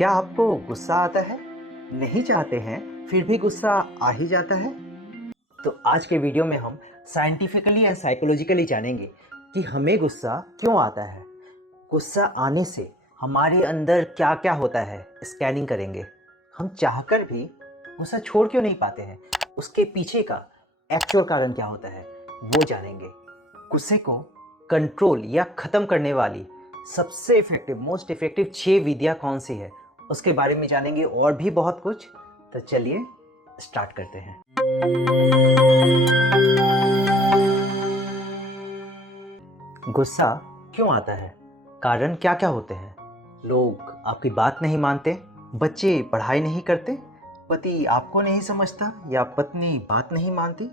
क्या आपको गुस्सा आता है? नहीं चाहते हैं फिर भी गुस्सा आ ही जाता है? तो आज के वीडियो में हम साइंटिफिकली एंड साइकोलॉजिकली जानेंगे कि हमें गुस्सा क्यों आता है। गुस्सा आने से हमारे अंदर क्या क्या होता है, स्कैनिंग करेंगे। हम चाहकर भी गुस्सा छोड़ क्यों नहीं पाते हैं, उसके पीछे का एक्चुअल कारण क्या होता है वो जानेंगे। गुस्से को कंट्रोल या ख़त्म करने वाली सबसे इफेक्टिव, मोस्ट इफेक्टिव 6 विधियाँ कौन सी है उसके बारे में जानेंगे और भी बहुत कुछ। तो चलिए स्टार्ट करते हैं। गुस्सा क्यों आता है, कारण क्या क्या होते हैं? लोग आपकी बात नहीं मानते, बच्चे पढ़ाई नहीं करते, पति आपको नहीं समझता या पत्नी बात नहीं मानती,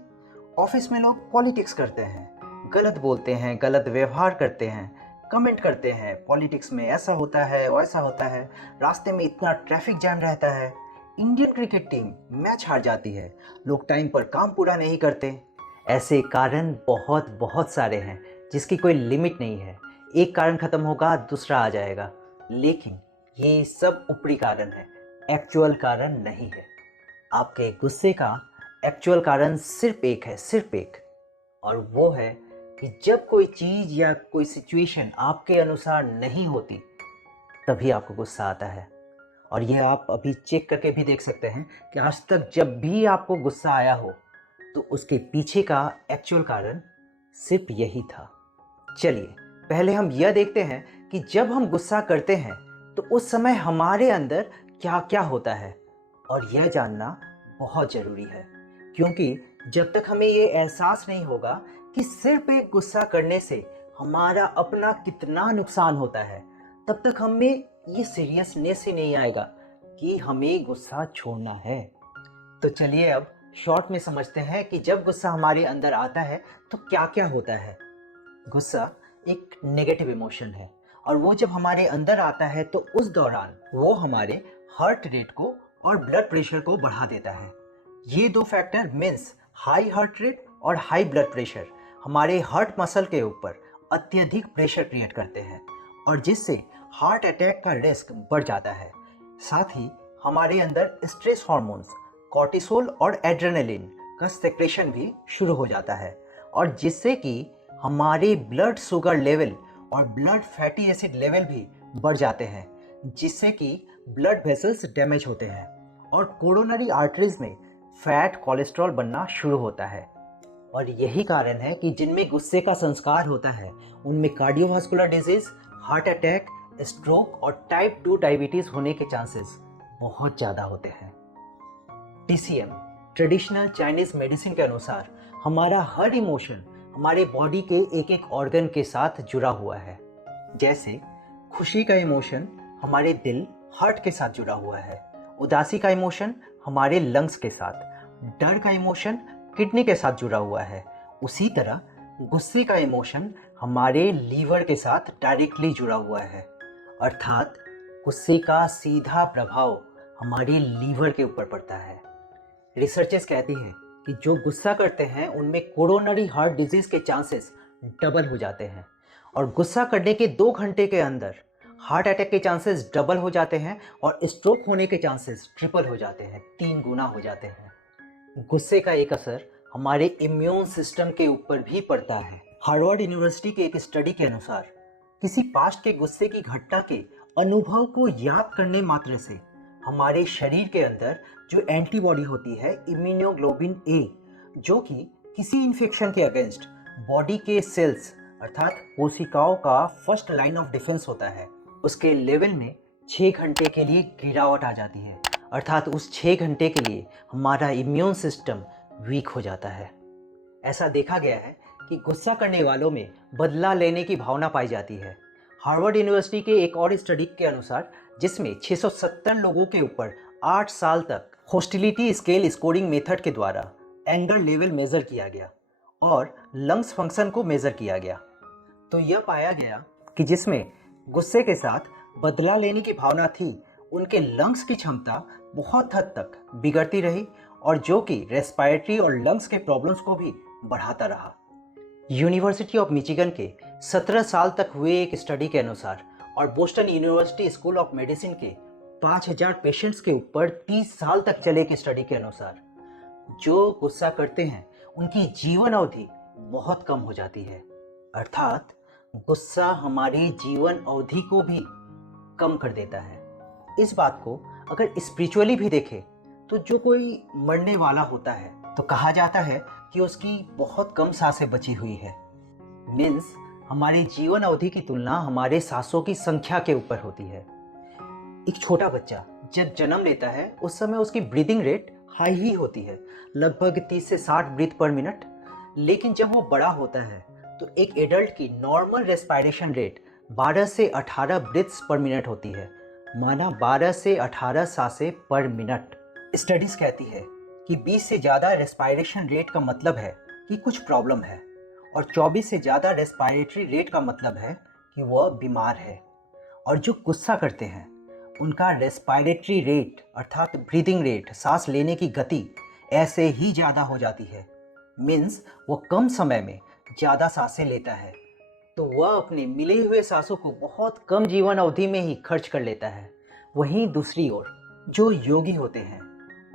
ऑफिस में लोग पॉलिटिक्स करते हैं, गलत बोलते हैं, गलत व्यवहार करते हैं, कमेंट करते हैं पॉलिटिक्स में ऐसा होता है वैसा होता है, रास्ते में इतना ट्रैफिक जाम रहता है, इंडियन क्रिकेट टीम मैच हार जाती है, लोग टाइम पर काम पूरा नहीं करते। ऐसे कारण बहुत बहुत सारे हैं जिसकी कोई लिमिट नहीं है। एक कारण खत्म होगा दूसरा आ जाएगा, लेकिन ये सब ऊपरी कारण है, एक्चुअल कारण नहीं है। आपके गुस्से का एक्चुअल कारण सिर्फ एक है, सिर्फ एक, और वो है कि जब कोई चीज़ या कोई सिचुएशन आपके अनुसार नहीं होती तभी आपको गुस्सा आता है। और यह आप अभी चेक करके भी देख सकते हैं कि आज तक जब भी आपको गुस्सा आया हो तो उसके पीछे का एक्चुअल कारण सिर्फ यही था। चलिए पहले हम यह देखते हैं कि जब हम गुस्सा करते हैं तो उस समय हमारे अंदर क्या क्या होता है, और यह जानना बहुत ज़रूरी है, क्योंकि जब तक हमें ये एहसास नहीं होगा कि सिर्फ एक गुस्सा करने से हमारा अपना कितना नुकसान होता है, तब तक हमें ये सीरियसनेस ही नहीं आएगा कि हमें गुस्सा छोड़ना है। तो चलिए अब शॉर्ट में समझते हैं कि जब गुस्सा हमारे अंदर आता है तो क्या क्या होता है। गुस्सा एक नेगेटिव इमोशन है, और वो जब हमारे अंदर आता है तो उस दौरान वो हमारे हार्ट रेट को और ब्लड प्रेशर को बढ़ा देता है। ये दो factor means high heart rate और हाई ब्लड प्रेशर हमारे हार्ट मसल के ऊपर अत्यधिक प्रेशर क्रिएट करते हैं, और जिससे हार्ट अटैक का रिस्क बढ़ जाता है। साथ ही हमारे अंदर स्ट्रेस हार्मोन्स कॉर्टिसोल और एड्रेनलिन का सेक्रेशन भी शुरू हो जाता है, और जिससे कि हमारे ब्लड शुगर लेवल और ब्लड फैटी एसिड लेवल भी बढ़ जाते हैं, जिससे कि ब्लड वेसल्स डैमेज होते हैं और कोरोनरी आर्टरीज में फैट कोलेस्ट्रॉल बनना शुरू होता है। और यही कारण है कि जिनमें गुस्से का संस्कार होता है उनमें cardiovascular disease, heart attack, stroke और टाइप 2 डायबिटीज होने के चांसेस बहुत ज़्यादा होते हैं। TCM ट्रेडिशनल चाइनीज मेडिसिन के अनुसार हमारा हर इमोशन हमारे बॉडी के एक एक ऑर्गन के साथ जुड़ा हुआ है। जैसे खुशी का इमोशन हमारे दिल, हार्ट के साथ जुड़ा हुआ है, उदासी का इमोशन हमारे लंग्स के साथ, डर का इमोशन किडनी के साथ जुड़ा हुआ है। उसी तरह गुस्से का इमोशन हमारे लीवर के साथ डायरेक्टली जुड़ा हुआ है, अर्थात गुस्से का सीधा प्रभाव हमारे लीवर के ऊपर पड़ता है। रिसर्चर्स कहती हैं कि जो गुस्सा करते हैं उनमें कोरोनरी हार्ट डिजीज के चांसेस डबल हो जाते हैं, और गुस्सा करने के 2 घंटे के अंदर हार्ट अटैक के चांसेस डबल हो जाते हैं, और स्ट्रोक होने के चांसेस ट्रिपल हो जाते हैं, 3 गुना हो जाते हैं। गुस्से का एक असर हमारे इम्यून सिस्टम के ऊपर भी पड़ता है। हार्वर्ड यूनिवर्सिटी के एक स्टडी के अनुसार किसी पास्ट के गुस्से की घटना के अनुभव को याद करने मात्र से हमारे शरीर के अंदर जो एंटीबॉडी होती है इम्यूनोग्लोबिन ए, जो कि किसी इन्फेक्शन के अगेंस्ट बॉडी के सेल्स अर्थात कोशिकाओं का फर्स्ट लाइन ऑफ डिफेंस होता है, उसके लेवल में 6 घंटे के लिए गिरावट आ जाती है। अर्थात उस 6 घंटे के लिए हमारा इम्यून सिस्टम वीक हो जाता है। ऐसा देखा गया है कि गुस्सा करने वालों में बदला लेने की भावना पाई जाती है। हार्वर्ड यूनिवर्सिटी के एक और स्टडी के अनुसार, जिसमें 670 लोगों के ऊपर 8 साल तक हॉस्टिलिटी स्केल स्कोरिंग मेथड के द्वारा एंगर लेवल मेजर किया गया और लंग्स फंक्शन को मेजर किया गया, तो यह पाया गया कि जिसमें गुस्से के साथ बदला लेने की भावना थी, उनके लंग्स की क्षमता बहुत हद तक बिगड़ती रही, और जो कि रेस्पिरेटरी और लंग्स के प्रॉब्लम्स को भी बढ़ाता रहा। यूनिवर्सिटी ऑफ मिचिगन के 17 साल तक हुए एक स्टडी के अनुसार और Boston university school of medicine के 5000 पेशेंट्स के ऊपर 30 साल तक चले एक स्टडी के अनुसार जो गुस्सा करते हैं उनकी जीवन अवधि बहुत कम हो जाती है। अर्थात गुस्सा हमारी जीवन अवधि को भी कम कर देता है। इस बात को अगर स्पिरिचुअली भी देखें तो जो कोई मरने वाला होता है तो कहा जाता है कि उसकी बहुत कम सांसें बची हुई है। मीन्स हमारी जीवन अवधि की तुलना हमारे सांसों की संख्या के ऊपर होती है। एक छोटा बच्चा जब जन्म लेता है उस समय उसकी ब्रीदिंग रेट हाई ही होती है, लगभग 30 से 60 ब्रीथ पर मिनट। लेकिन जब वो बड़ा होता है तो एक एडल्ट की नॉर्मल रेस्पिरेशन रेट 12 से 18 ब्रीथ्स पर मिनट होती है, माना 12 से 18 सांसें पर मिनट। स्टडीज कहती है कि 20 से ज़्यादा रेस्पिरेशन रेट का मतलब है कि कुछ प्रॉब्लम है, और 24 से ज़्यादा रेस्पिरेटरी रेट का मतलब है कि वह बीमार है। और जो गुस्सा करते हैं उनका रेस्पिरेटरी रेट अर्थात ब्रीदिंग रेट, सांस लेने की गति ऐसे ही ज़्यादा हो जाती है। मीन्स वो कम समय में ज़्यादा सांसें लेता है, तो वह अपने मिले हुए सांसों को बहुत कम जीवन अवधि में ही खर्च कर लेता है। वहीं दूसरी ओर जो योगी होते हैं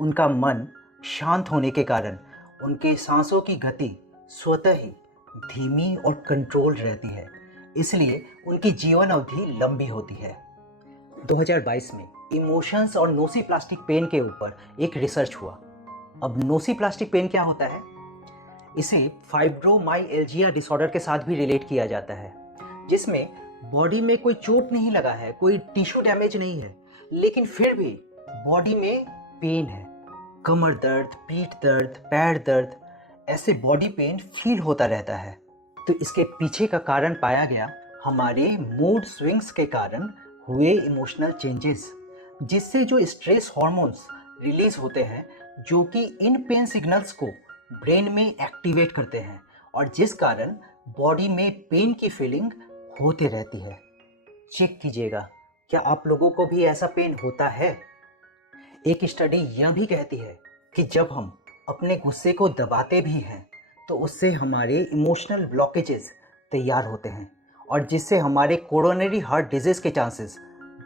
उनका मन शांत होने के कारण उनके सांसों की गति स्वतः ही धीमी और कंट्रोल रहती है, इसलिए उनकी जीवन अवधि लंबी होती है। 2022 में इमोशंस और नोसिप्लास्टिक पेन के ऊपर एक रिसर्च हुआ। अब नोसिप्लास्टिक पेन क्या होता है? इसे फाइब्रोमाइएल्जिया डिसऑर्डर के साथ भी रिलेट किया जाता है, जिसमें बॉडी में कोई चोट नहीं लगा है, कोई टिश्यू डैमेज नहीं है, लेकिन फिर भी बॉडी में पेन है। कमर दर्द, पीठ दर्द, पैर दर्द, ऐसे बॉडी पेन फील होता रहता है। तो इसके पीछे का कारण पाया गया हमारे मूड स्विंग्स के कारण हुए इमोशनल चेंजेस, जिससे जो स्ट्रेस हार्मोन्स रिलीज होते हैं जो कि इन पेन सिग्नल्स को ब्रेन में एक्टिवेट करते हैं, और जिस कारण बॉडी में पेन की फीलिंग होते रहती है। चेक कीजिएगा, क्या आप लोगों को भी ऐसा पेन होता है? एक स्टडी यह भी कहती है कि जब हम अपने गुस्से को दबाते भी हैं तो उससे हमारे इमोशनल ब्लॉकेजेस तैयार होते हैं, और जिससे हमारे कोरोनरी हार्ट डिजीज के चांसेस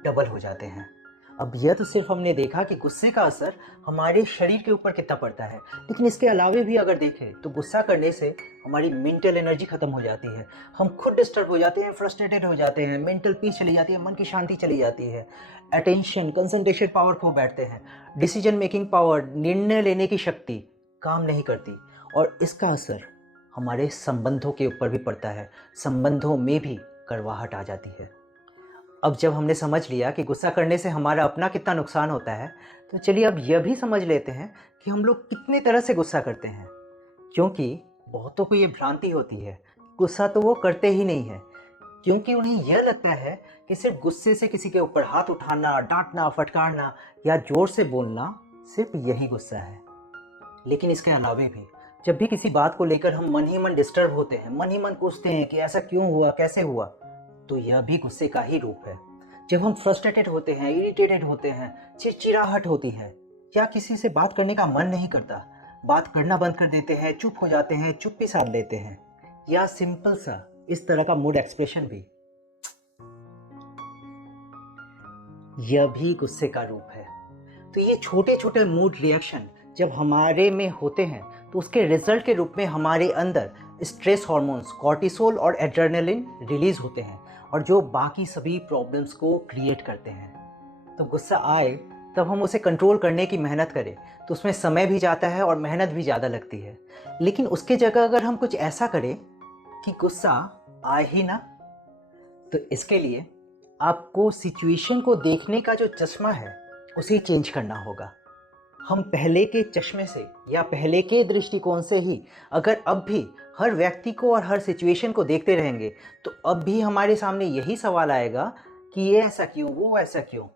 डबल हो जाते हैं। अब यह तो सिर्फ हमने देखा कि गुस्से का असर हमारे शरीर के ऊपर कितना पड़ता है, लेकिन इसके अलावे भी अगर देखें तो गुस्सा करने से हमारी मेंटल एनर्जी खत्म हो जाती है, हम खुद डिस्टर्ब हो जाते हैं, फ्रस्ट्रेटेड हो जाते हैं, मेंटल पीस चली जाती है, मन की शांति चली जाती है, अटेंशन, कंसंट्रेशन पावर खो बैठते हैं, डिसीजन मेकिंग पावर, निर्णय लेने की शक्ति काम नहीं करती, और इसका असर हमारे संबंधों के ऊपर भी पड़ता है, संबंधों में भी कड़वाहट आ जाती है। अब जब हमने समझ लिया कि गुस्सा करने से हमारा अपना कितना नुकसान होता है, तो चलिए अब यह भी समझ लेते हैं कि हम लोग कितने तरह से गुस्सा करते हैं। क्योंकि बहुतों को ये भ्रांति होती है, गुस्सा तो वो करते ही नहीं है, क्योंकि उन्हें यह लगता है कि सिर्फ गुस्से से किसी के ऊपर हाथ उठाना, डांटना, फटकारना या जोर से बोलना सिर्फ यही गुस्सा है। लेकिन इसके अलावे भी जब भी किसी बात को लेकर हम मन ही मन डिस्टर्ब होते हैं, मन ही मन पूछते हैं कि ऐसा क्यों हुआ, कैसे हुआ, तो यह भी गुस्से का ही रूप है। जब हम फ्रस्ट्रेटेड होते हैं, इरिटेटेड होते हैं, चिड़चिड़ाहट होती है, या किसी से बात करने का मन नहीं करता, बात करना बंद कर देते हैं, चुप हो जाते हैं, चुप्पी साध लेते हैं, या सिंपल सा इस तरह का मूड एक्सप्रेशन भी, यह भी गुस्से का रूप है। तो ये छोटे छोटे मूड रिएक्शन जब हमारे में होते हैं तो उसके रिजल्ट के रूप में हमारे अंदर स्ट्रेस हार्मोन्स कॉर्टिसोल और एड्रेनालिन रिलीज होते हैं, और जो बाकी सभी प्रॉब्लम्स को क्रिएट करते हैं। तो गुस्सा आए तब हम उसे कंट्रोल करने की मेहनत करें तो उसमें समय भी जाता है और मेहनत भी ज़्यादा लगती है। लेकिन उसके जगह अगर हम कुछ ऐसा करें कि गुस्सा आए ही ना, तो इसके लिए आपको सिचुएशन को देखने का जो चश्मा है उसे चेंज करना होगा। हम पहले के चश्मे से या पहले के दृष्टिकोण से ही अगर अब भी हर व्यक्ति को और हर सिचुएशन को देखते रहेंगे तो अब भी हमारे सामने यही सवाल आएगा कि ये ऐसा क्यों, वो ऐसा क्यों,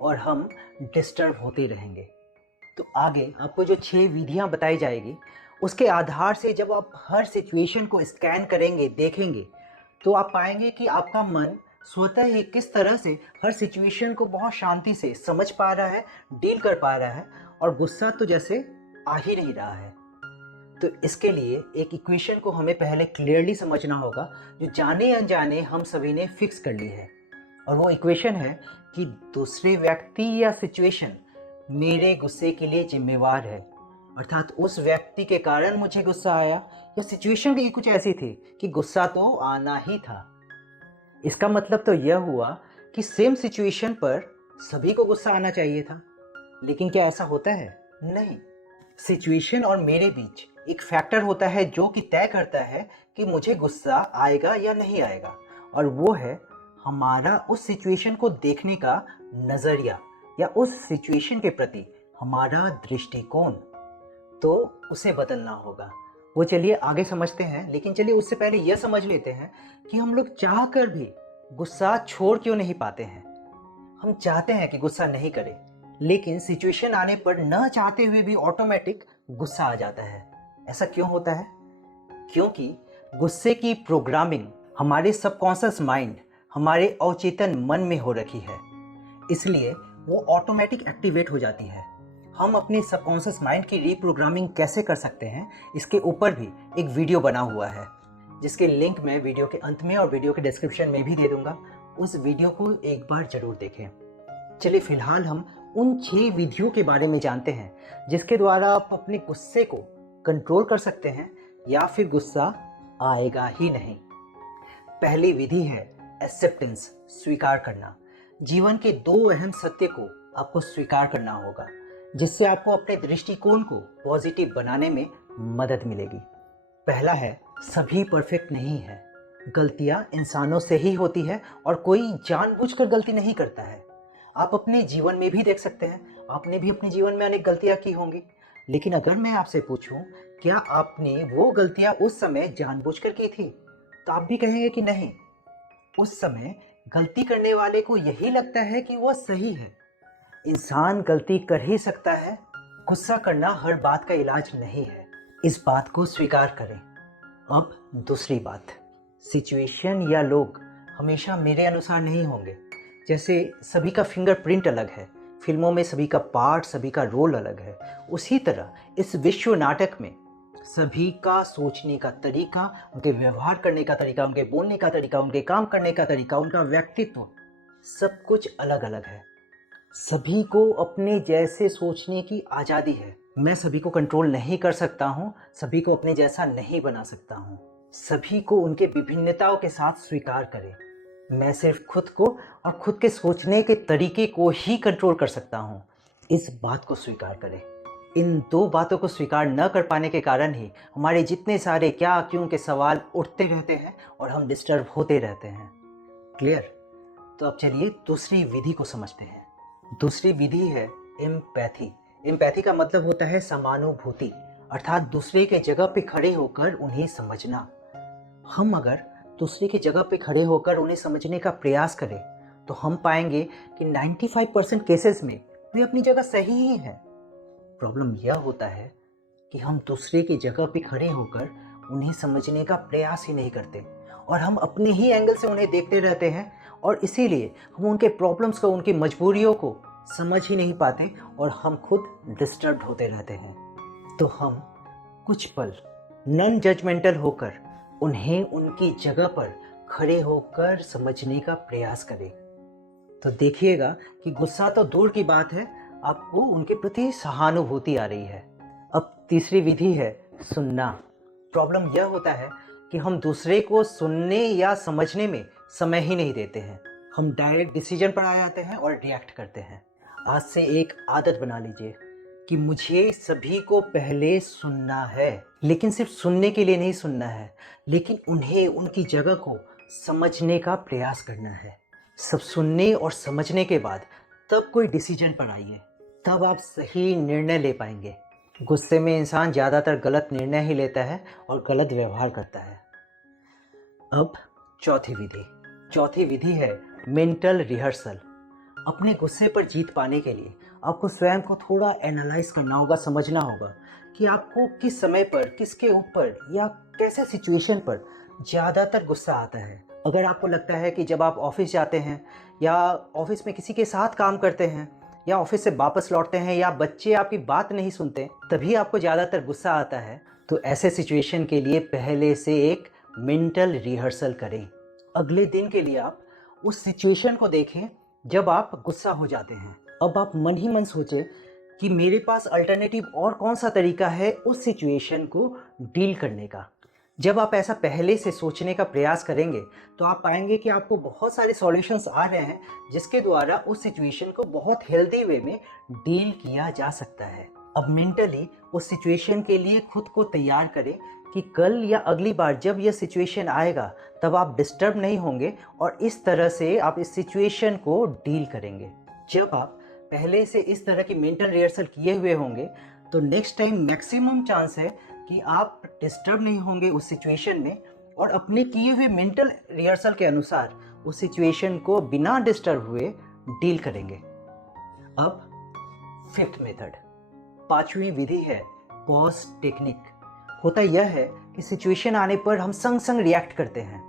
और हम डिस्टर्ब होते रहेंगे। तो आगे आपको जो 6 विधियां बताई जाएगी उसके आधार से जब आप हर सिचुएशन को स्कैन करेंगे, देखेंगे, तो आप पाएंगे कि आपका मन स्वतः ही किस तरह से हर सिचुएशन को बहुत शांति से समझ पा रहा है, डील कर पा रहा है, और गुस्सा तो जैसे आ ही नहीं रहा है। तो इसके लिए एक इक्वेशन को हमें पहले क्लियरली समझना होगा, जो जाने अनजाने हम सभी ने फिक्स कर ली है। और वो इक्वेशन है कि दूसरे व्यक्ति या सिचुएशन मेरे गुस्से के लिए जिम्मेवार है। अर्थात उस व्यक्ति के कारण मुझे गुस्सा आया या सिचुएशन भी कुछ ऐसी थी कि गुस्सा तो आना ही था। इसका मतलब तो यह हुआ कि सेम सिचुएशन पर सभी को गुस्सा आना चाहिए था। लेकिन क्या ऐसा होता है? नहीं। सिचुएशन और मेरे बीच एक फैक्टर होता है जो कि तय करता है कि मुझे गुस्सा आएगा या नहीं आएगा, और वो है हमारा उस सिचुएशन को देखने का नज़रिया या उस सिचुएशन के प्रति हमारा दृष्टिकोण। तो उसे बदलना होगा। वो चलिए आगे समझते हैं, लेकिन चलिए उससे पहले यह समझ लेते हैं कि हम लोग चाह कर भी गुस्सा छोड़ क्यों नहीं पाते हैं। हम चाहते हैं कि गुस्सा नहीं करें, लेकिन सिचुएशन आने पर न चाहते हुए भी ऑटोमेटिक गुस्सा आ जाता है। ऐसा क्यों होता है? क्योंकि गुस्से की प्रोग्रामिंग हमारे सबकॉन्शियस माइंड, हमारे अवचेतन मन में हो रखी है, इसलिए वो ऑटोमेटिक एक्टिवेट हो जाती है। हम अपने सबकॉन्शियस माइंड की रीप्रोग्रामिंग कैसे कर सकते हैं, इसके ऊपर भी एक वीडियो बना हुआ है, जिसके लिंक मैं वीडियो के अंत में और वीडियो के डिस्क्रिप्शन में भी दे दूंगा। उस वीडियो को एक बार जरूर देखें। चलिए फिलहाल हम उन 6 विधियों के बारे में जानते हैं जिसके द्वारा आप अपने गुस्से को कंट्रोल कर सकते हैं या फिर गुस्सा आएगा ही नहीं। पहली विधि है एक्सेप्टेंस, स्वीकार करना। जीवन के 2 अहम सत्य को आपको स्वीकार करना होगा, जिससे आपको अपने दृष्टिकोण को पॉजिटिव बनाने में मदद मिलेगी। पहला है, सभी परफेक्ट नहीं है। गलतियां इंसानों से ही होती है और कोई जानबूझकर गलती नहीं करता है। आप अपने जीवन में भी देख सकते हैं, आपने भी अपने जीवन में अनेक गलतियां की होंगी। लेकिन अगर मैं आपसे पूछूं, क्या आपने वो गलतियां उस समय जानबूझकर की थी, तो आप भी कहेंगे कि नहीं। उस समय गलती करने वाले को यही लगता है कि वह सही है। इंसान गलती कर ही सकता है, गुस्सा करना हर बात का इलाज नहीं है। इस बात को स्वीकार करें। अब दूसरी बात, सिचुएशन या लोग हमेशा मेरे अनुसार नहीं होंगे। जैसे सभी का फिंगरप्रिंट अलग है, फिल्मों में सभी का पार्ट, सभी का रोल अलग है, उसी तरह इस विश्व नाटक में सभी का सोचने का तरीका, उनके व्यवहार करने का तरीका, उनके बोलने का तरीका, उनके काम करने का तरीका, उनका व्यक्तित्व, सब कुछ अलग अलग है। सभी को अपने जैसे सोचने की आज़ादी है। मैं सभी को कंट्रोल नहीं कर सकता हूँ, सभी को अपने जैसा नहीं बना सकता हूँ। सभी को उनके विभिन्नताओं के साथ स्वीकार करें। मैं सिर्फ खुद को और खुद के सोचने के तरीके को ही कंट्रोल कर सकता हूँ, इस बात को स्वीकार करें। इन 2 बातों को स्वीकार न कर पाने के कारण ही हमारे जितने सारे क्या क्यों के सवाल उठते रहते हैं और हम डिस्टर्ब होते रहते हैं। क्लियर? तो अब चलिए दूसरी विधि को समझते हैं। दूसरी विधि है एम्पैथी। एम्पैथी का मतलब होता है समानुभूति, अर्थात दूसरे के जगह पे खड़े होकर उन्हें समझना। हम अगर दूसरे की जगह पे खड़े होकर उन्हें समझने का प्रयास करें तो हम पाएंगे कि 95% केसेस में वे अपनी जगह सही ही हैं। प्रॉब्लम यह होता है कि हम दूसरे की जगह पे खड़े होकर उन्हें समझने का प्रयास ही नहीं करते और हम अपने ही एंगल से उन्हें देखते रहते हैं, और इसीलिए हम उनके प्रॉब्लम्स को, उनकी मजबूरियों को समझ ही नहीं पाते और हम खुद डिस्टर्ब होते रहते हैं। तो हम कुछ पल नॉन जजमेंटल होकर उन्हें उनकी जगह पर खड़े होकर समझने का प्रयास करें। तो देखिएगा कि गुस्सा तो दूर की बात है, आपको उनके प्रति सहानुभूति आ रही है। अब तीसरी विधि है सुनना। प्रॉब्लम यह होता है कि हम दूसरे को सुनने या समझने में समय ही नहीं देते हैं। हम डायरेक्ट डिसीजन पर आ जाते हैं और रिएक्ट करते हैं। आज से एक आदत बना लीजिए कि मुझे सभी को पहले सुनना है, लेकिन सिर्फ सुनने के लिए नहीं सुनना है, लेकिन उन्हें उनकी जगह को समझने का प्रयास करना है। सब सुनने और समझने के बाद तब कोई डिसीजन पर आइए, तब आप सही निर्णय ले पाएंगे। गुस्से में इंसान ज़्यादातर गलत निर्णय ही लेता है और गलत व्यवहार करता है। अब चौथी विधि है मेंटल रिहर्सल। अपने गुस्से पर जीत पाने के लिए आपको स्वयं को थोड़ा एनालाइज करना होगा, समझना होगा कि आपको किस समय पर, किसके ऊपर या कैसे सिचुएशन पर ज़्यादातर गुस्सा आता है। अगर आपको लगता है कि जब आप ऑफिस जाते हैं या ऑफिस में किसी के साथ काम करते हैं या ऑफिस से वापस लौटते हैं या बच्चे आपकी बात नहीं सुनते, तभी आपको ज़्यादातर गुस्सा आता है, तो ऐसे सिचुएशन के लिए पहले से एक मेंटल रिहर्सल करें। अगले दिन के लिए आप उस सिचुएशन को देखें जब आप गुस्सा हो जाते हैं। अब आप मन ही मन सोचें कि मेरे पास अल्टरनेटिव और कौन सा तरीका है उस सिचुएशन को डील करने का। जब आप ऐसा पहले से सोचने का प्रयास करेंगे तो आप पाएंगे कि आपको बहुत सारे सॉल्यूशंस आ रहे हैं जिसके द्वारा उस सिचुएशन को बहुत हेल्दी वे में डील किया जा सकता है। अब मेंटली उस सिचुएशन के लिए खुद को तैयार करें कि कल या अगली बार जब यह सिचुएशन आएगा तब आप डिस्टर्ब नहीं होंगे और इस तरह से आप इस सिचुएशन को डील करेंगे। जब आप पहले से इस तरह की मेंटल रिहर्सल किए हुए होंगे तो नेक्स्ट टाइम मैक्सिमम चांस है कि आप डिस्टर्ब नहीं होंगे उस सिचुएशन में और अपने किए हुए मेंटल रिहर्सल के अनुसार उस सिचुएशन को बिना डिस्टर्ब हुए डील करेंगे। अब फिफ्थ मेथड, पांचवी विधि है पॉज टेक्निक। होता यह है कि सिचुएशन आने पर हम संग संग रिएक्ट करते हैं,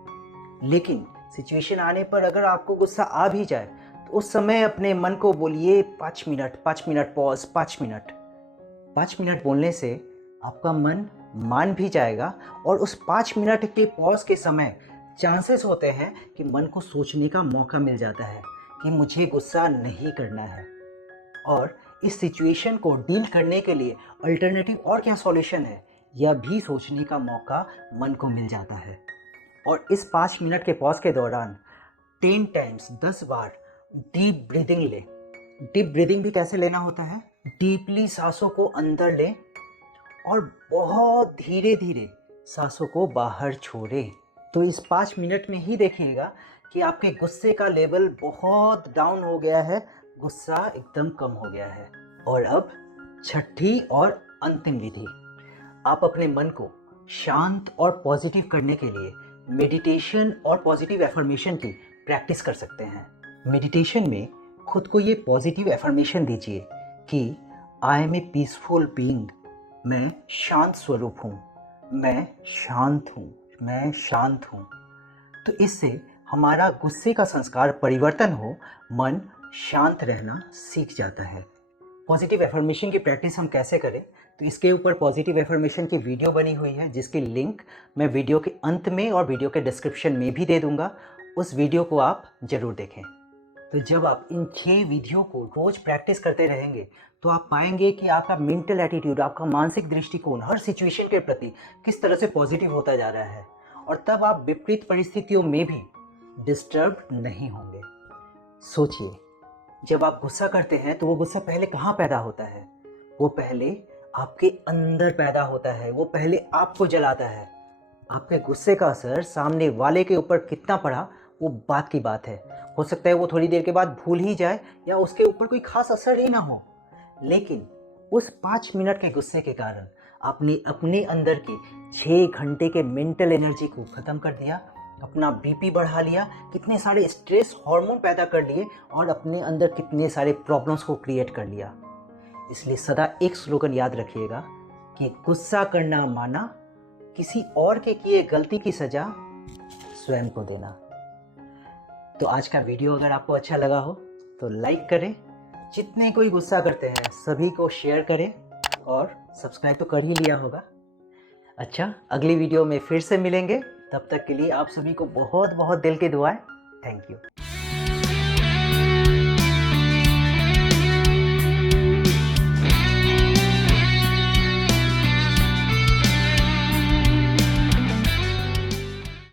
लेकिन सिचुएशन आने पर अगर आपको गुस्सा आ भी जाए तो उस समय अपने मन को बोलिए 5 मिनट पॉज, 5 मिनट। 5 मिनट बोलने से आपका मन मान भी जाएगा और उस 5 मिनट के पॉज के समय चांसेस होते हैं कि मन को सोचने का मौका मिल जाता है कि मुझे गुस्सा नहीं करना है और इस सिचुएशन को डील करने के लिए अल्टरनेटिव और क्या सॉल्यूशन है यह भी सोचने का मौका मन को मिल जाता है। और इस 5 मिनट के पॉज के दौरान 10 टाइम्स 10 बार डीप ब्रीदिंग ले। डीप ब्रीदिंग भी कैसे लेना होता है, डीपली सांसों को अंदर ले और बहुत धीरे धीरे सांसों को बाहर छोड़े। तो इस 5 मिनट में ही देखिएगा कि आपके गुस्से का लेवल बहुत डाउन हो गया है, गुस्सा एकदम कम हो गया है। और अब छठी और अंतिम विधि, आप अपने मन को शांत और पॉजिटिव करने के लिए मेडिटेशन और पॉजिटिव एफर्मेशन की प्रैक्टिस कर सकते हैं। मेडिटेशन में खुद को ये पॉजिटिव एफर्मेशन दीजिए कि I am a peaceful being, मैं शांत स्वरूप हूँ, मैं शांत हूँ, मैं शांत हूँ। तो इससे हमारा गुस्से का संस्कार परिवर्तन हो, मन शांत रहना सीख जाता है। पॉजिटिव एफर्मेशन की प्रैक्टिस हम कैसे करें, तो इसके ऊपर पॉजिटिव एफर्मेशन की वीडियो बनी हुई है जिसकी लिंक मैं वीडियो के अंत में और वीडियो के डिस्क्रिप्शन में भी दे दूंगा। उस वीडियो को आप ज़रूर देखें। तो जब आप इन 6 विधियों को रोज़ प्रैक्टिस करते रहेंगे तो आप पाएंगे कि आपका मेंटल एटीट्यूड, आपका मानसिक दृष्टिकोण हर सिचुएशन के प्रति किस तरह से पॉजिटिव होता जा रहा है और तब आप विपरीत परिस्थितियों में भी डिस्टर्ब नहीं होंगे। सोचिए, जब आप गुस्सा करते हैं तो वो गुस्सा पहले कहाँ पैदा होता है? वो पहले आपके अंदर पैदा होता है, वो पहले आपको जलाता है। आपके गुस्से का असर सामने वाले के ऊपर कितना पड़ा वो बात की बात है। हो सकता है वो थोड़ी देर के बाद भूल ही जाए या उसके ऊपर कोई खास असर ही ना हो, लेकिन उस 5 मिनट के गुस्से के कारण आपने अपने अंदर की 6 घंटे के मेंटल एनर्जी को ख़त्म कर दिया, अपना बीपी बढ़ा लिया, कितने सारे स्ट्रेस हार्मोन पैदा कर लिए और अपने अंदर कितने सारे प्रॉब्लम्स को क्रिएट कर लिया। इसलिए सदा एक स्लोगन याद रखिएगा कि गुस्सा करना माना, किसी और के किए गलती की सजा स्वयं को देना। तो आज का वीडियो अगर आपको अच्छा लगा हो तो लाइक करें, जितने कोई गुस्सा करते हैं सभी को शेयर करें और सब्सक्राइब तो कर ही लिया होगा। अच्छा, अगली वीडियो में फिर से मिलेंगे, तब तक के लिए आप सभी को बहुत बहुत दिल की दुआएं। Thank you.